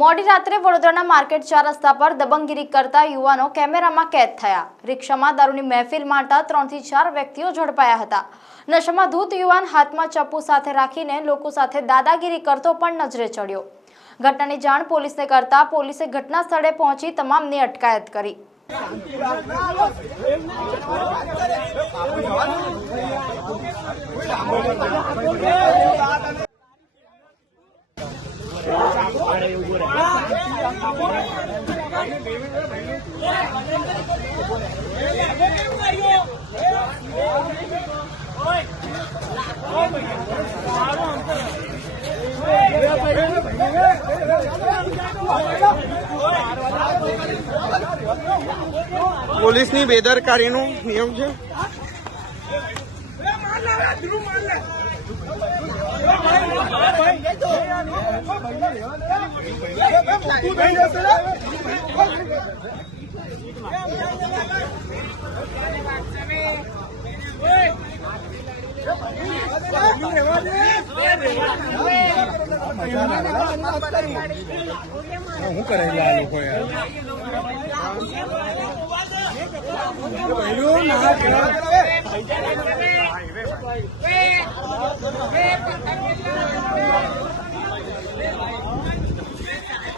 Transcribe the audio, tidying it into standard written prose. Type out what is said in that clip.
મોડી રાત્રે વડોદરાના માર્કેટ 4 રસ્તા પર દબંગગીરી કરતા યુવાનો કેમેરામાં કેદ થયા। રિક્ષામાં દારૂની મહેફિલ માણતા 3 થી 4 વ્યક્તિઓ ઝડપાયા હતા। નશામાં ધૂત યુવાન હાથમાં ચપ્પુ સાથે રાખીને લોકો સાથે દાદાગીરી કરતો પણ નજરે ચડ્યો। ઘટનાની જાણ પોલીસને કરતા પોલીસે ઘટના સ્થળે પહોંચી તમામની અટકાયત કરી। પોલીસની બેદરકારીનો નિયમ છે। હું કરેલા આ લોકો યાર